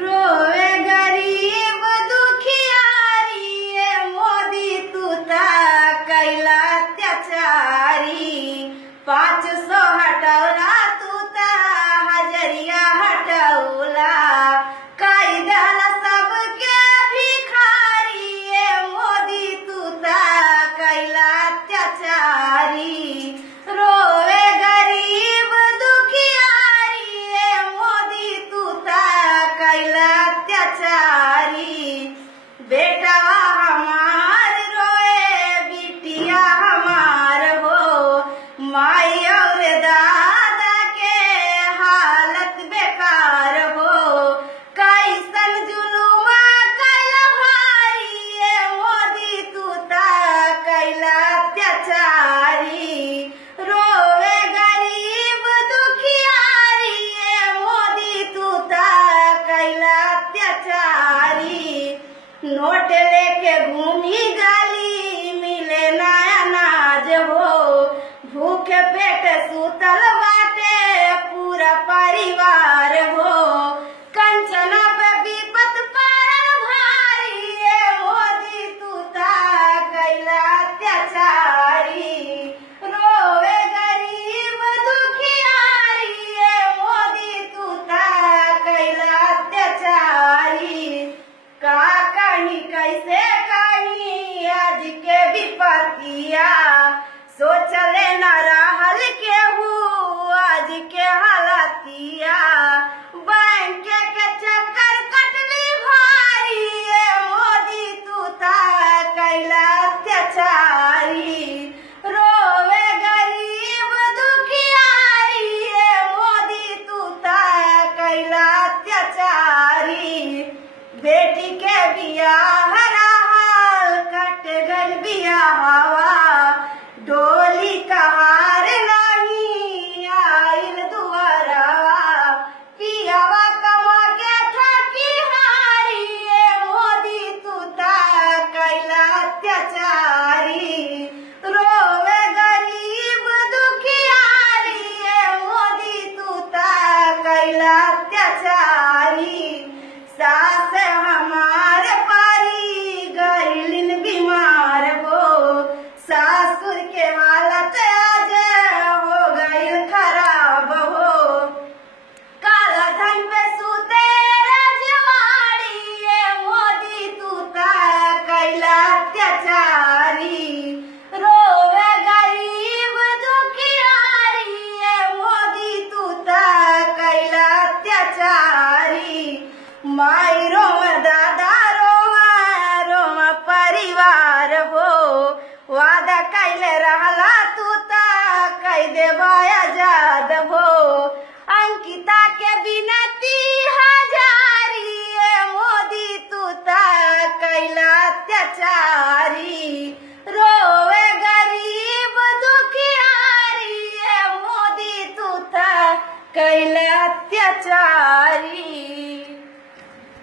रोवे गरीब दुखियारी ये मोदी तू ता कैला अत्याचारी 500 हटौला तू ता हजरिया हटौला कई दल सबके भिखारी ये मोदी तू ता कैला अत्याचारी रोवे गरीब दुखियारी ये मोदी तू ता कैला अत्याचारी बेटवा हमार रोए बिटिया हमार हो माई और दादा के हालत बेकार हो कैसन जुलुमा कैला भारी ये मोदी तू ता कैला अत्याचारी रोवे गरीब दुखियारी ये मोदी तू ता कैला अत्याचारी नोट लेके घूमी गाली मिले ना अनाज हो भूखे पेट सुतल बाटे पूरा परिवार हो कंचना पे विपत पारल भारी ये मोदी तू ता कैला अत्याचारी रोवे गरीब दुखियारी ये मोदी तू ता कैला अत्याचारी का कहीं कैसे कहीं आज के विपतिया सोचले न रहल केहू आज के हालतिया बैंक के चक्कर कटली भारी ये मोदी तू ता कैला अत्याचारी रोवे गरीब दुखियारी ये मोदी तू ता कैला अत्याचारी बेटी के बियाह रहल कट गइल बियाहवा डोली कहार नहीं आइल दुआरवा पियावा कमा के थकी हारी ये मोदी तू ता कैला अत्याचारी रोवे गरीब दुखियारी ये मोदी तू ता कैला अत्याचारी सास हमार पारी गइलिन बीमार हो सासुर के हालत आज हो गइल खराब हो काला धन पे सूते रजवाड़ी ये मोदी तू ता कैला अत्याचारी रोवे गरीब दुखियारी ये मोदी तू ता कैला अत्याचारी माई रोम दादा रोम परिवार हो वादा कैले रहला तू ता कई देबा आजाद हो अंकिता के बिनती हजारी ये मोदी तू ता कैला अत्याचारी रोवे गरीब दुखियारी ये मोदी तू ता कैला अत्याचारी।